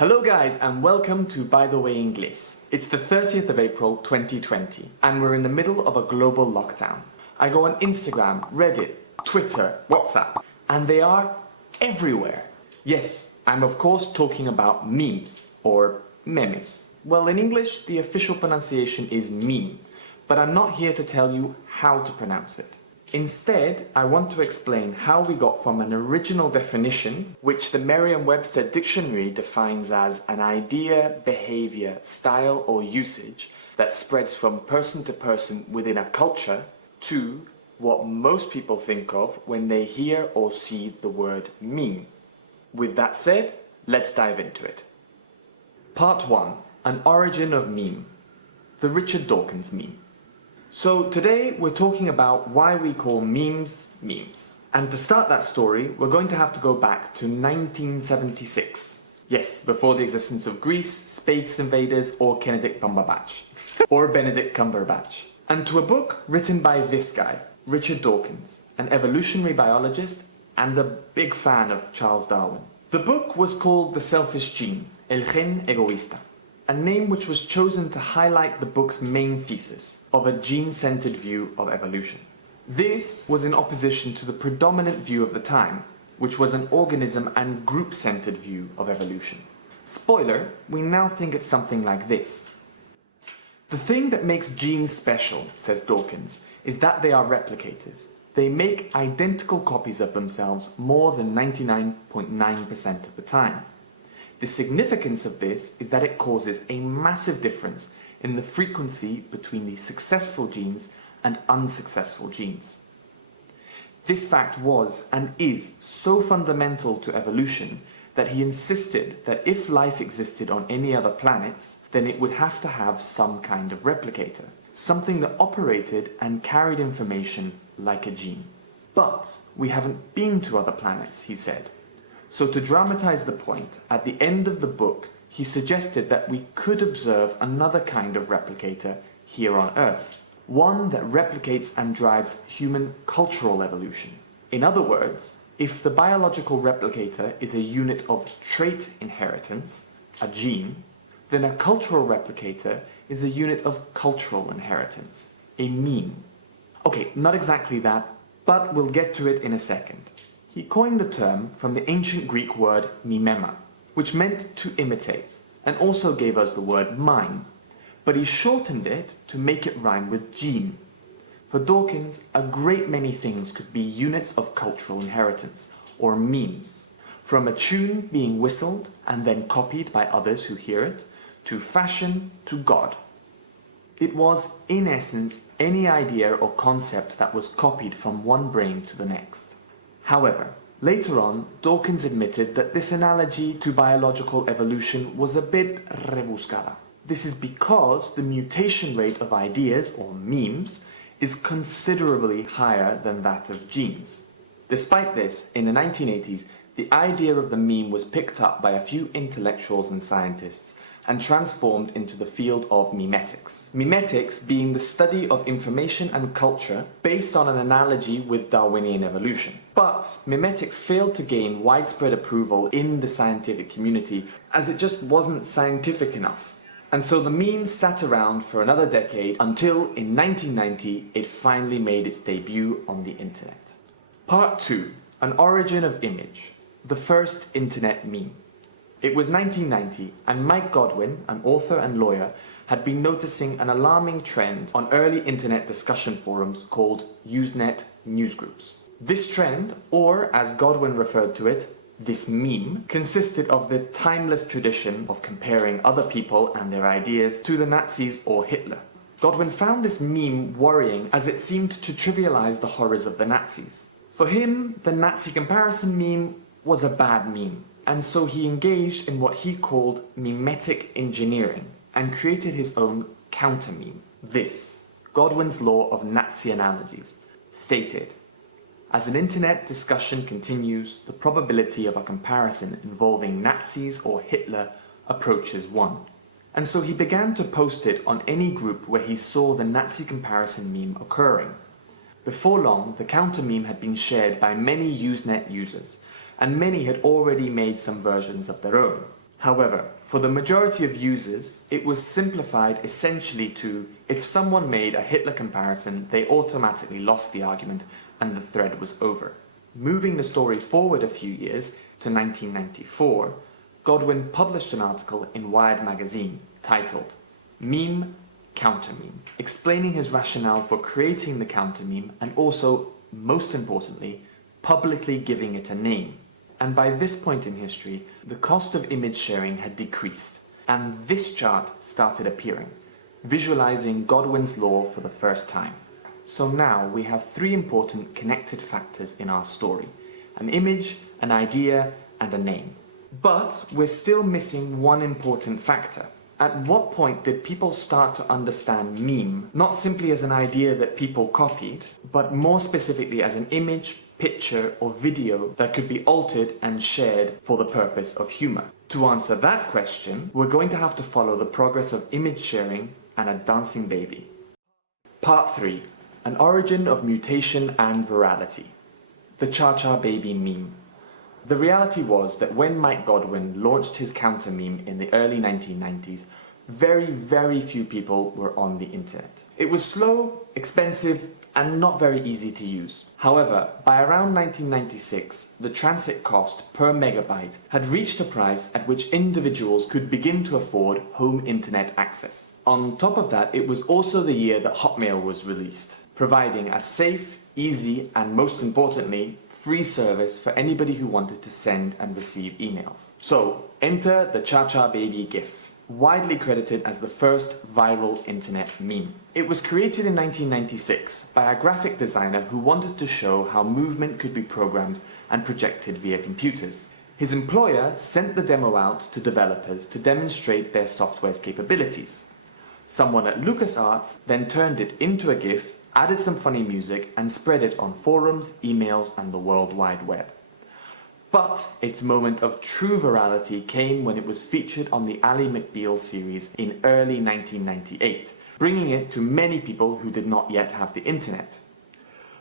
Hello guys and welcome to By the Way English. It's the 30th of April 2020 and we're in the middle of a global lockdown. I go on Instagram, Reddit, Twitter, WhatsApp, and they are everywhere. Yes, I'm of course talking about memes or memes. Well, in English the official pronunciation is meme, but I'm not here to tell you how to pronounce it. Instead, I want to explain how we got from an original definition, which the Merriam-Webster dictionary defines as an idea, behavior, style or usage that spreads from person to person within a culture, to what most people think of when they hear or see the word meme. With that said, let's dive into it. Part 1. An origin of meme. The Richard Dawkins meme. So today we're talking about why we call memes memes. And to start that story, we're going to have to go back to 1976. Yes, before the existence of Greece, Space Invaders or Benedict Cumberbatch. Or Benedict Cumberbatch. And to a book written by this guy, Richard Dawkins, an evolutionary biologist and a big fan of Charles Darwin. The book was called The Selfish Gene, El Gen Egoísta, a name which was chosen to highlight the book's main thesis of a gene-centered view of evolution. This was in opposition to the predominant view of the time, which was an organism and group-centered view of evolution. Spoiler, we now think it's something like this. The thing that makes genes special, says Dawkins, is that they are replicators. They make identical copies of themselves more than 99.9% of the time. The significance of this is that it causes a massive difference in the frequency between the successful genes and unsuccessful genes. This fact was and is so fundamental to evolution that he insisted that if life existed on any other planets, then it would have to have some kind of replicator, something that operated and carried information like a gene. But we haven't been to other planets, he said. So to dramatize the point, at the end of the book, he suggested that we could observe another kind of replicator here on Earth, one that replicates and drives human cultural evolution. In other words, if the biological replicator is a unit of trait inheritance, a gene, then a cultural replicator is a unit of cultural inheritance, a meme. Okay, not exactly that, but we'll get to it in a second. He coined the term from the ancient Greek word mimema, which meant to imitate, and also gave us the word mime, but he shortened it to make it rhyme with gene. For Dawkins, a great many things could be units of cultural inheritance, or memes, from a tune being whistled and then copied by others who hear it, to fashion, to God. It was, in essence, any idea or concept that was copied from one brain to the next. However, later on, Dawkins admitted that this analogy to biological evolution was a bit rebuscada. This is because the mutation rate of ideas, or memes, is considerably higher than that of genes. Despite this, in the 1980s, the idea of the meme was picked up by a few intellectuals and scientists and transformed into the field of memetics. Memetics being the study of information and culture based on an analogy with Darwinian evolution. But memetics failed to gain widespread approval in the scientific community as it just wasn't scientific enough. And so the meme sat around for another decade until in 1990 it finally made its debut on the internet. Part 2. An origin of image. The first internet meme. It was 1990 and Mike Godwin, an author and lawyer, had been noticing an alarming trend on early internet discussion forums called Usenet newsgroups. This trend, or as Godwin referred to it, this meme, consisted of the timeless tradition of comparing other people and their ideas to the Nazis or Hitler. Godwin found this meme worrying as it seemed to trivialize the horrors of the Nazis. For him, the Nazi comparison meme was a bad meme. And so he engaged in what he called mimetic engineering and created his own counter-meme. This, Godwin's law of Nazi analogies, stated, as an internet discussion continues, the probability of a comparison involving Nazis or Hitler approaches 1. And so he began to post it on any group where he saw the Nazi comparison meme occurring. Before long, the counter-meme had been shared by many Usenet users, and many had already made some versions of their own. However, for the majority of users, it was simplified essentially to, if someone made a Hitler comparison, they automatically lost the argument and the thread was over. Moving the story forward a few years to 1994, Godwin published an article in Wired magazine titled Meme, Counter-Meme, explaining his rationale for creating the counter-meme and also, most importantly, publicly giving it a name. And by this point in history, the cost of image sharing had decreased, and this chart started appearing, visualizing Godwin's law for the first time. So now we have three important connected factors in our story: an image, an idea, and a name. But we're still missing one important factor. At what point did people start to understand meme, not simply as an idea that people copied, but more specifically as an image, picture, or video that could be altered and shared for the purpose of humor? To answer that question, we're going to have to follow the progress of image sharing and a dancing baby. Part 3. An origin of mutation and virality. The Cha-Cha Baby meme. The reality was that when Mike Godwin launched his counter meme in the early 1990s, very few people were on the internet. It was slow, expensive, and not very easy to use. However, by around 1996, the transit cost per megabyte had reached a price at which individuals could begin to afford home internet access. On top of that, it was also the year that Hotmail was released, providing a safe, easy, and most importantly, free service for anybody who wanted to send and receive emails. So, enter the Cha-Cha Baby GIF, widely credited as the first viral internet meme. It was created in 1996 by a graphic designer who wanted to show how movement could be programmed and projected via computers. His employer sent the demo out to developers to demonstrate their software's capabilities. Someone at LucasArts then turned it into a GIF, added some funny music, and spread it on forums, emails, and the World Wide Web. But its moment of true virality came when it was featured on the Ally McBeal series in early 1998, bringing it to many people who did not yet have the internet.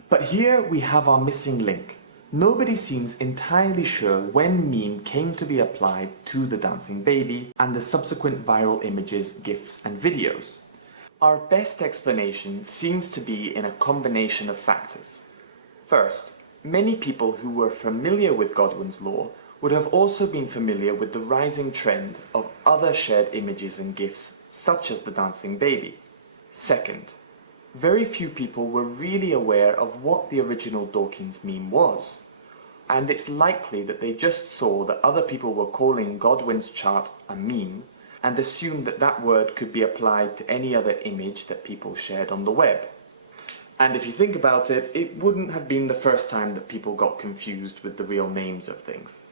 But here we have our missing link. Nobody seems entirely sure when meme came to be applied to the dancing baby and the subsequent viral images, GIFs, and videos. Our best explanation seems to be in a combination of factors. First, many people who were familiar with Godwin's law would have also been familiar with the rising trend of other shared images and GIFs, such as the dancing baby. Second, very few people were really aware of what the original Dawkins meme was, and it's likely that they just saw that other people were calling Godwin's chart a meme and assumed that that word could be applied to any other image that people shared on the web. And if you think about it, it wouldn't have been the first time that people got confused with the real names of things.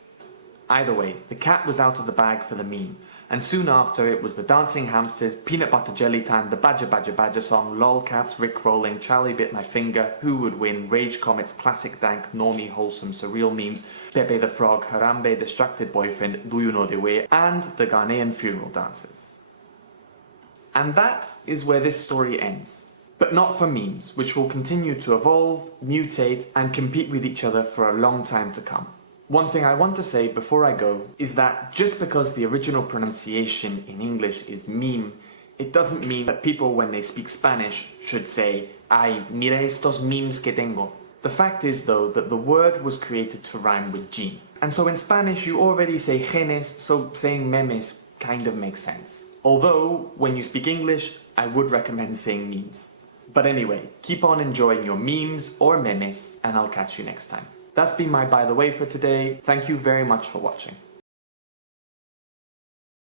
Either way, the cat was out of the bag for the meme, and soon after it was the dancing hamsters, peanut butter jelly time, the badger song, lolcats, rickrolling, Charlie bit my finger, who would win, rage comics, classic dank, normie, wholesome, surreal memes, Pepe the Frog, Harambe, distracted boyfriend, do you know the way, and the Ghanaian funeral dances. And that is where this story ends. But not for memes, which will continue to evolve, mutate, and compete with each other for a long time to come. One thing I want to say before I go is that just because the original pronunciation in English is meme, it doesn't mean that people when they speak Spanish should say, "Ay, mira estos memes que tengo." The fact is though that the word was created to rhyme with G. And so in Spanish you already say genes, so saying memes kind of makes sense. Although, when you speak English, I would recommend saying memes. But anyway, keep on enjoying your memes or memes, and I'll catch you next time. That's been my By the Way for today. Thank you very much for watching.